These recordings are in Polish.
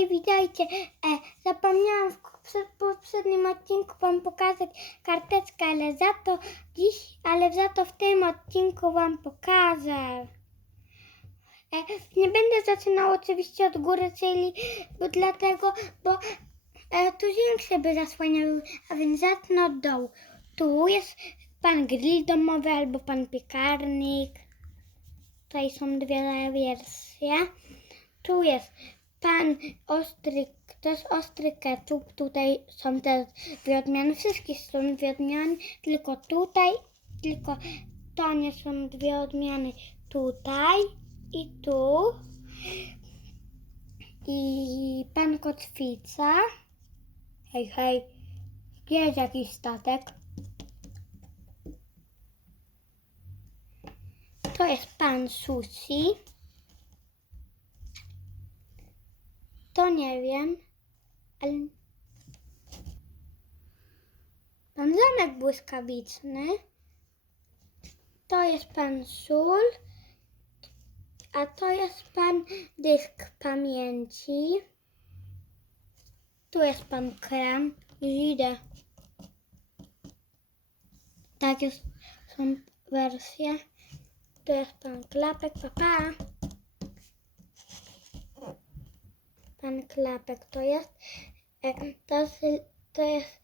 Hej, witajcie. E, zapomniałam w przed, poprzednim odcinku Wam pokazać karteczkę, ale za to dziś, ale za to w tym odcinku Wam pokażę. E, nie będę zaczynał oczywiście od góry, czyli bo dlatego, bo e, tu większe by zasłaniały, a więc zacznę od dołu. Tu jest pan grill domowy albo pan piekarnik. Tutaj są dwie wersje. Tu jest pan ostry, to jest ostry ketchup. Tutaj są te dwie odmiany. Wszystkie są dwie odmiany, tylko tutaj, tylko to nie są dwie odmiany. Tutaj i tu. I pan kotwica. Hej, hej. Jest jakiś statek. To jest pan sushi. To nie wiem, ale pan zamek błyskawiczny. To jest pan sól, a to jest pan dysk pamięci. Tu jest pan kram. Idę. Tak jest, są wersje. Tu jest pan klapek, papa. Pan klapek to jest, e, to to jest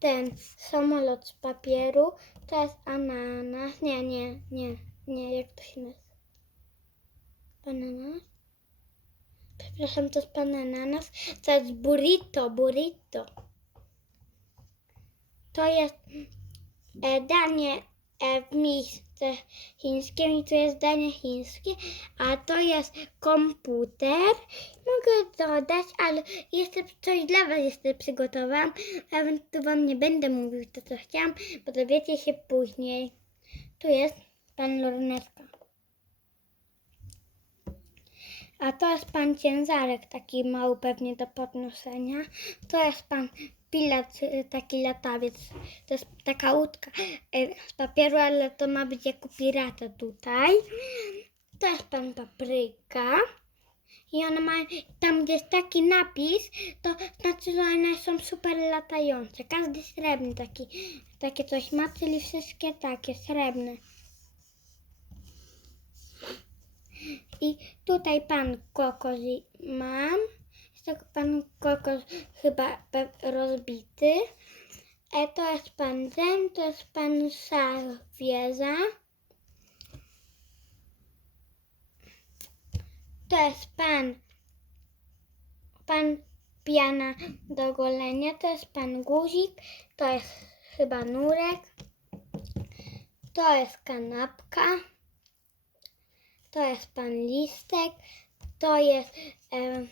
ten samolot z papieru. To jest ananas. Nie, nie, nie, nie, jak to się nazywa? Ananas? Przepraszam, to jest pan ananas. To jest burrito, burrito. To jest e, danie e, w miejsce chińskim i to jest danie chińskie, a to jest komputer. Mogę dodać, ale jeszcze coś dla Was jeszcze przygotowałam, a więc tu Wam nie będę mówił to, co chciałam, bo dowiecie się później. Tu jest pan lornetka. A to jest pan ciężarek, taki mały pewnie do podnoszenia. To jest pan pilot, y, taki latawiec. To jest taka łódka y, z papieru, ale to ma być jak u pirata tutaj. To jest pan papryka. I one mają, tam gdzie jest taki napis, to znaczy, że one są super latające. Każdy srebrny taki, takie coś ma, czyli wszystkie takie srebrne. I tutaj pan kokos mam. Jest tylko pan kokos chyba rozbity. E, to jest pan Zen, to jest pan Sarwieza. To jest pan, pan piana do golenia, to jest pan guzik, to jest chyba nurek, to jest kanapka. To jest pan listek. To jest. em,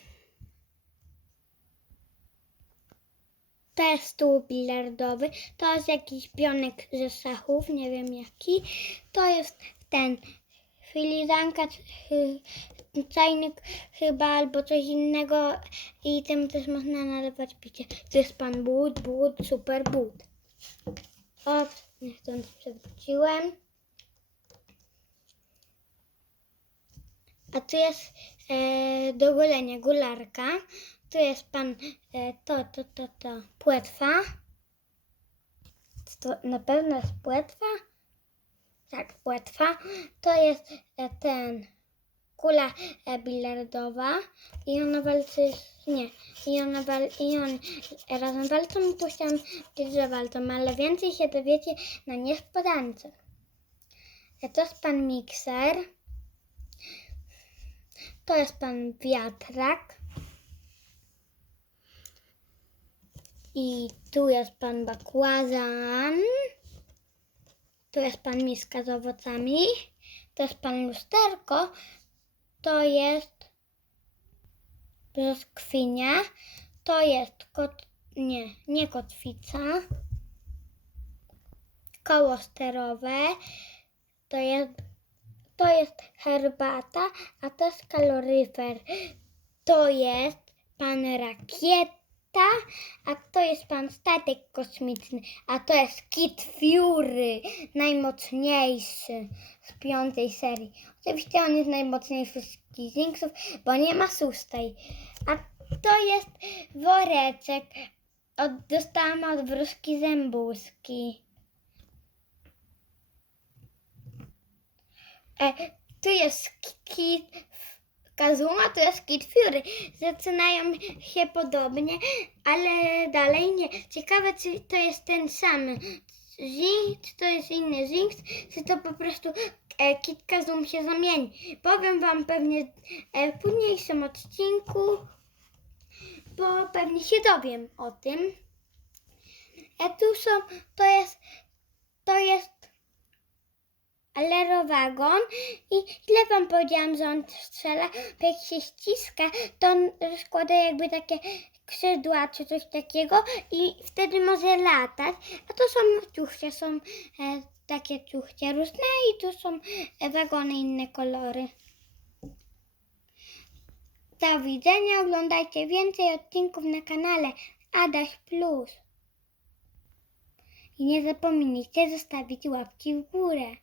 to jest stół bilardowy. To jest jakiś pionek ze szachów, nie wiem jaki. To jest ten filiżanka, czajnik chyba albo coś innego i tym też można nalewać picie. To jest pan but, but, super but. O, niechcący przewróciłem. A tu jest e, do golenia gularka. Tu jest pan e, to, to, to, to, płetwa. To na pewno jest płetwa? Tak, płetwa. To jest e, ten kula e, bilardowa i ona walczy nie, i ona wal, i on razem walczą i tu chciałam powiedzieć, że walczą, ale więcej się dowiecie na niespodziance. E, to jest pan mikser. To jest pan wiatrak. I tu jest pan bakłazan. Tu jest pan miska z owocami. To jest pan lusterko. To jest brzoskwinia. To jest kot... Nie, nie kotwica. Koło sterowe. To jest to jest herbata, a to jest kaloryfer. To jest pan rakieta, a to jest pan statek kosmiczny, a to jest Kit Fury, najmocniejszy z piątej serii. Oczywiście on jest najmocniejszy z Jinxów, bo nie ma szóstej. A to jest woreczek. Od, dostałam od wróżki zębuski. E, tu jest Kit Kazuma, tu jest Kit Fury. Zaczynają się podobnie, ale dalej nie. Ciekawe, czy to jest ten sam Jinx, czy to jest inny Jinx, czy to po prostu e, Kit Kazum się zamieni. Powiem Wam pewnie e, w późniejszym odcinku, bo pewnie się dowiem o tym. E, tu są, to jest, to jest Lerowagon i źle wam powiedziałam, że on strzela, bo jak się ściska, to on rozkłada jakby takie skrzydła czy coś takiego i wtedy może latać. A to są ciuchcie, są e, takie ciuchcie różne i tu są e, wagony inne kolory. Do widzenia, oglądajcie więcej odcinków na kanale Adaś Plus. I nie zapomnijcie zostawić łapki w górę.